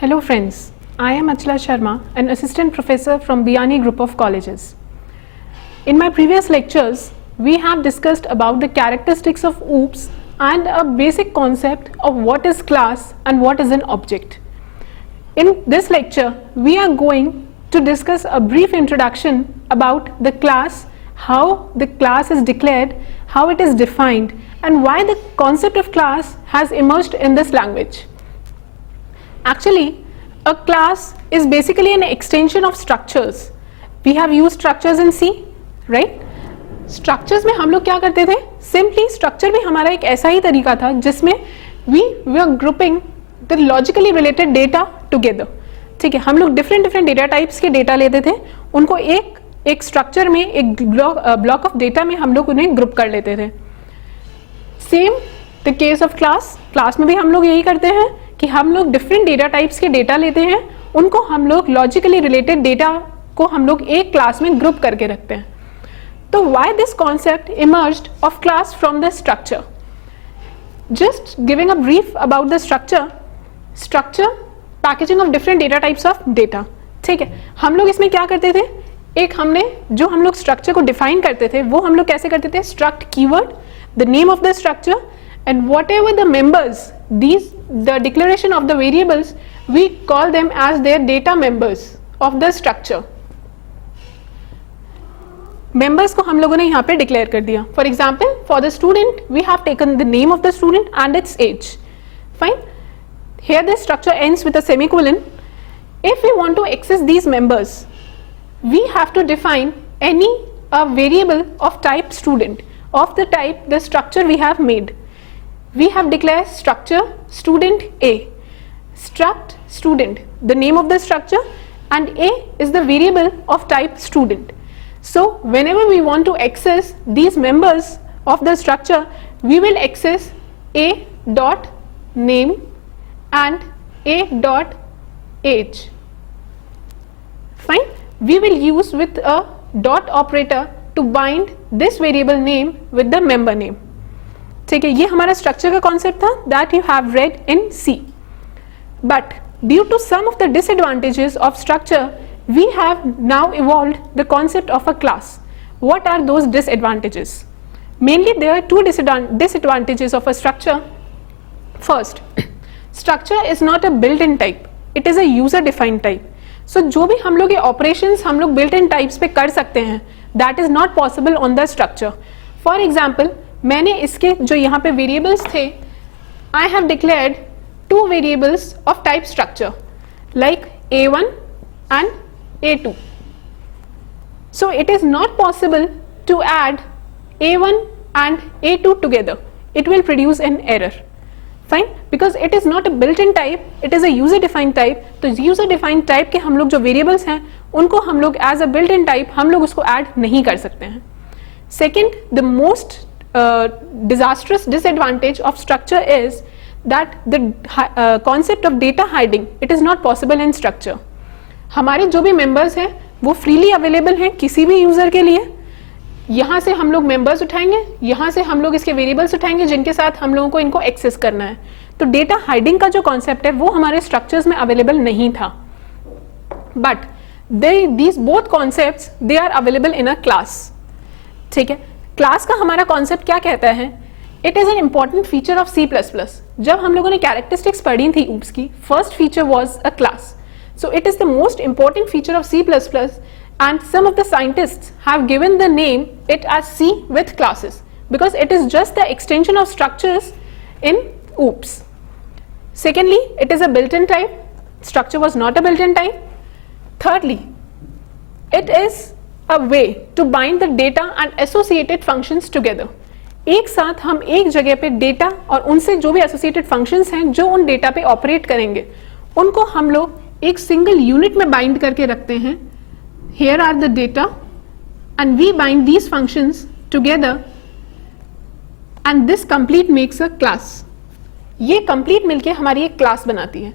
Hello friends, I am Achla Sharma, an assistant professor from Biyani Group of Colleges. In my previous lectures, we have discussed about the characteristics of OOPS and a basic concept of what is class and what is an object. In this lecture, we are going to discuss a brief introduction about the class, how the class is declared, how it is defined, and why the concept of class has emerged in this language. Actually, a class is basically an extension of structures. We have used structures in C, right? Structures में हम लोग क्या करते थे? Simply structure भी हमारा एक ऐसा ही तरीका था जिसमें we were grouping the logically related data together. ठीक है, हम लोग different data types के data लेते थे, उनको एक structure में एक block of data में हम लोग उन्हें group कर लेते थे. Same the case of class. Class में भी हम लोग यही करते हैं कि हम लोग डिफरेंट डेटा टाइप्स के डेटा लेते हैं, उनको हम लोग लॉजिकली रिलेटेड डेटा को हम लोग एक क्लास में ग्रुप करके रखते हैं. तो why this concept emerged of class from the structure. Just giving a brief about the structure packaging of different data types of data. ठीक है, हम लोग इसमें क्या करते थे, जो हम लोग स्ट्रक्चर को डिफाइन करते थे वो हम लोग कैसे करते थे, struct keyword, the name of the structure, and whatever the members, the declaration of the variables, we call them as their data members of the structure. Members को हम लोगों ने यहाँ पे declare कर दिया. For example, for the student, we have taken the name of the student and its age. Fine. Here the structure ends with a semicolon. If we want to access these members, we have to define a variable of type student, of the type the structure we have made. We have declared structure student A, struct student, the name of the structure, and A is the variable of type student. So whenever we want to access these members of the structure, we will access A dot name and A dot age. Fine. We will use with a dot operator to bind this variable name with the member name. ठीक है, ये हमारा structure का concept था that you have read in C. But due to some of the disadvantages of structure, we have now evolved the concept of a class. What are those disadvantages? Mainly there are two disadvantages of a structure. First, structure is not a built in type, it is a user defined type. So जो भी हम लोग ये operations हम लोग built in types पे कर सकते हैं, that is not possible on the structure. For example, मैंने इसके जो यहाँ पे वेरिएबल्स थे, I have declared 2 variables of type structure like A1 and A2. So it is not possible to add A1 and A2 together. It will produce an error. Fine, because it is not a built-in type, it is a user-defined type. तो user-defined type के हम लोग जो variables हैं उनको हम लोग as a built-in type हम लोग उसको ऐड नहीं कर सकते हैं. Second, the most disastrous disadvantage of structure is that the concept of data hiding, it is not possible in structure. हमारे जो भी members हैं वो freely available हैं किसी भी user के लिए. यहाँ से हम लोग members उठाएंगे, यहाँ से हम लोग इसके variables उठाएंगे जिनके साथ हम लोगों को इनको access करना है. तो data hiding का जो concept है वो हमारे structures में available नहीं था. But these both concepts, they are available in a class. ठीक है, क्लास का हमारा कॉन्सेप्ट क्या कहता है, it is an important feature of C++. जब हम लोगों ने कैरेक्टरिस्टिक्स पढ़ी थी OOPS की, first feature was a class. So it is the most important feature of C++, and some of the scientists have given the name it as C with classes because it is just the extension of structures in OOPS. Secondly, it is a built-in type. Structure was not a built-in type. Thirdly, it is a way to bind the data and associated functions together. एक साथ हम एक जगह पे data और उनसे जो भी एसोसिएटेड फंक्शंस हैं जो उन डेटा पे ऑपरेट करेंगे उनको हम लोग एक सिंगल यूनिट में बाइंड करके रखते हैं. Here are the data and we bind these functions together and this complete makes a class. ये complete मिलके हमारी एक क्लास बनाती है.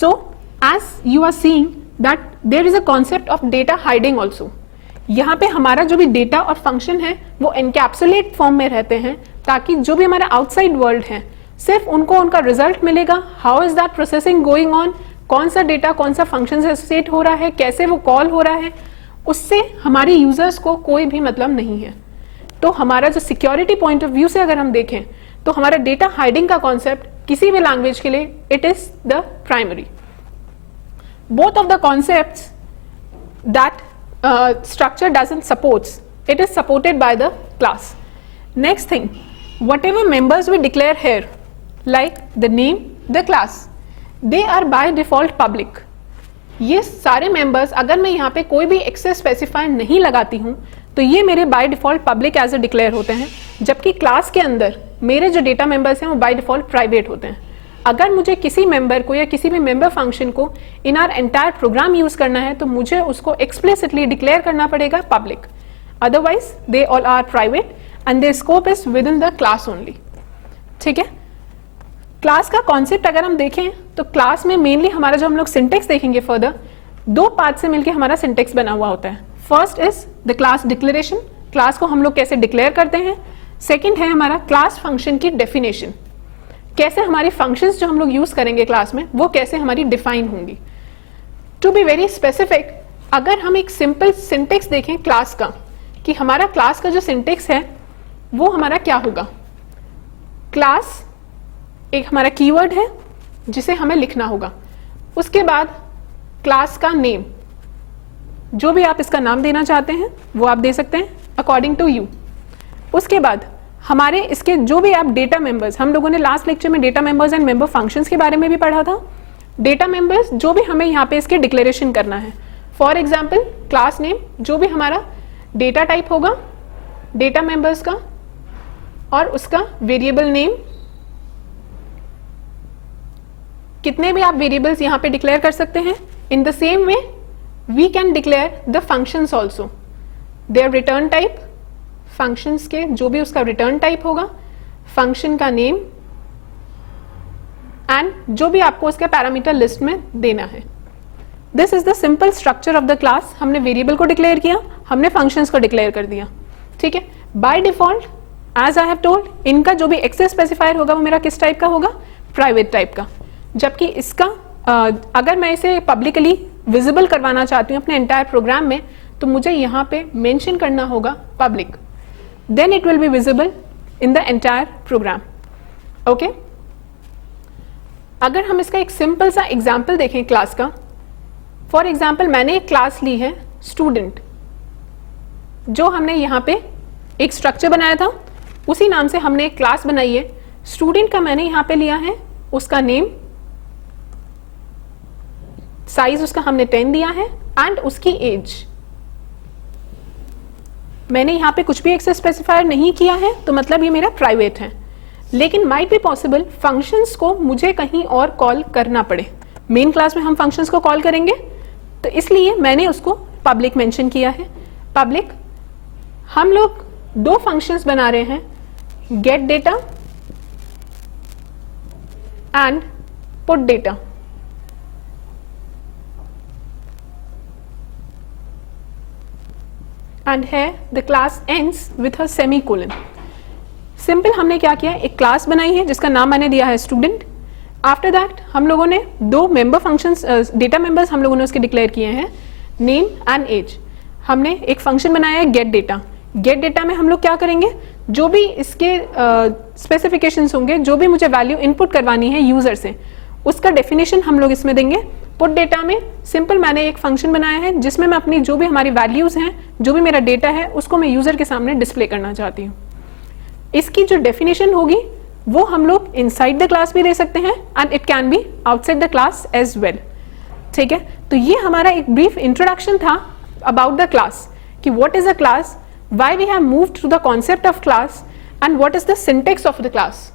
So as you are seeing that there is a concept of data hiding also. यहाँ पे हमारा जो भी डेटा और फंक्शन है वो एनकैप्सुलेट फॉर्म में रहते हैं ताकि जो भी हमारा आउटसाइड वर्ल्ड है सिर्फ उनको उनका रिजल्ट मिलेगा. How is that processing going on, कौन सा डेटा कौन सा फंक्शन से एसोसिएट हो रहा है, कैसे वो कॉल हो रहा है, उससे हमारे यूजर्स को कोई भी मतलब नहीं है। तो हमारा जो सिक्योरिटी पॉइंट ऑफ व्यू से अगर हम देखें तो हमारा डेटा हाइडिंग का कॉन्सेप्ट किसी भी लैंग्वेज के लिए it is the primary. Both of the concepts that structure doesn't supports, it is supported by the class. Next thing, whatever members we declare here, like the name, the class, they are by default public. ये सारे members अगर मैं यहाँ पे कोई भी access specifier नहीं लगाती हूँ तो ये मेरे by default public as a declare होते हैं, जबकि class के अंदर मेरे जो data members हैं वो by default private होते हैं। अगर मुझे किसी मेंबर को या किसी भी मेंबर फंक्शन को in our entire program use करना है तो मुझे उसको एक्सप्लिसिटली डिक्लेयर करना पड़ेगा public, otherwise they all are private and their scope is within the class only. ठीक है, क्लास का कॉन्सेप्ट अगर हम देखें तो क्लास में मेनली हमारा जो हम लोग सिंटेक्स देखेंगे फर्दर, दो पार्ट से मिलकर हमारा सिंटेक्स बना हुआ होता है। First is the class declaration, class को हम लोग कैसे डिक्लेयर करते हैं। सेकेंड है हमारा क्लास फंक्शन की डेफिनेशन, कैसे हमारी फंक्शंस जो हम लोग यूज करेंगे क्लास में वो कैसे हमारी डिफाइन होंगी। टू बी वेरी स्पेसिफिक, अगर हम एक सिंपल सिंटेक्स देखें क्लास का, कि हमारा क्लास का जो सिंटेक्स है वो हमारा क्या होगा। क्लास एक हमारा कीवर्ड है जिसे हमें लिखना होगा, उसके बाद क्लास का नेम, जो भी आप इसका नाम देना चाहते हैं वो आप दे सकते हैं अकॉर्डिंग टू यू। उसके बाद हमारे इसके जो भी आप डेटा मेंबर्स, हम लोगों ने लास्ट लेक्चर में data members and member functions के बारे में भी पढ़ा था। डेटा मेंबर्स जो भी हमें यहाँ पे इसके डिक्लेरेशन करना है, फॉर एग्जांपल क्लास नेम जो भी हमारा डेटा टाइप होगा डेटा मेंबर्स का, और उसका वेरिएबल नेम, कितने भी आप वेरिएबल्स यहाँ पे डिक्लेयर कर सकते हैं। In the same way we can declare the functions also, their return type, functions के जो भी उसका रिटर्न टाइप होगा, फंक्शन का नेम एंड जो भी आपको उसके पैरामीटर लिस्ट में देना है। This is the simple structure of the class. हमने वेरिएबल को डिक्लेयर किया, हमने फंक्शंस को डिक्लेयर कर दिया। ठीक है, by default as I have told, इनका जो भी एक्सेस स्पेसिफायर होगा वो मेरा किस टाइप का होगा, प्राइवेट टाइप का। जबकि इसका अगर मैं इसे पब्लिकली विजिबल करवाना चाहती हूँ अपने एंटायर प्रोग्राम में तो मुझे यहाँ पे मेंशन करना होगा public, then it will be visible in the entire program. Okay? अगर हम इसका एक सिंपल सा एग्जाम्पल देखें क्लास का, फॉर एग्जाम्पल मैंने एक क्लास ली है स्टूडेंट, जो हमने यहाँ पे एक स्ट्रक्चर बनाया था उसी नाम से हमने एक क्लास बनाई है। स्टूडेंट का मैंने यहाँ पे लिया है उसका नेम, साइज उसका हमने 10 दिया है एंड उसकी एज। मैंने यहाँ पे कुछ भी एक्सेस स्पेसिफायर नहीं किया है तो मतलब ये मेरा प्राइवेट है। लेकिन माइट बी पॉसिबल फंक्शंस को मुझे कहीं और कॉल करना पड़े, मेन क्लास में हम फंक्शंस को कॉल करेंगे तो इसलिए मैंने उसको पब्लिक मेंशन किया है। पब्लिक, हम लोग दो फंक्शंस बना रहे हैं, get data and put data. And है the class ends with a semicolon. Simple हमने क्या किया, एक क्लास बनाई है जिसका नाम मैंने दिया है स्टूडेंट। आफ्टर दैट हम लोगों ने दो मेंबर फंक्शंस, डेटा मेंबर्स हम लोगों ने उसके डिक्लेयर किए हैं, नेम एंड एज। हमने एक फंक्शन बनाया है गेट डेटा। गेट डेटा में हम लोग क्या करेंगे, जो भी इसके स्पेसिफिकेशंस होंगे, जो भी मुझे वैल्यू इनपुट करवानी है यूजर से, उसका डेफिनेशन हम लोग इसमें देंगे। पुट डेटा में सिंपल मैंने एक फंक्शन बनाया है जिसमें मैं अपनी जो भी हमारी वैल्यूज हैं, जो भी मेरा डेटा है, उसको मैं यूजर के सामने डिस्प्ले करना चाहती हूँ। इसकी जो डेफिनेशन होगी वो हम लोग इनसाइड द क्लास भी दे सकते हैं and it can be outside the class as well. ठीक है, तो ये हमारा एक ब्रीफ इंट्रोडक्शन था अबाउट द क्लास, कि what is a class, why we have moved to the concept of class and what is the syntax of the class.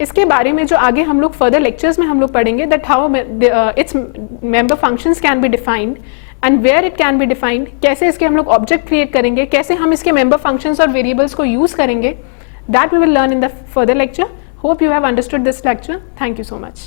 इसके बारे में जो आगे हम लोग फर्दर लेक्चर्स में हम लोग पढ़ेंगे, that how its member functions can be defined and where it can be defined, कैसे इसके हम लोग ऑब्जेक्ट क्रिएट करेंगे, कैसे हम इसके मेंबर फंक्शंस और वेरिएबल्स को यूज करेंगे, that we will learn in the further lecture. Hope you have understood this lecture. Thank you so much.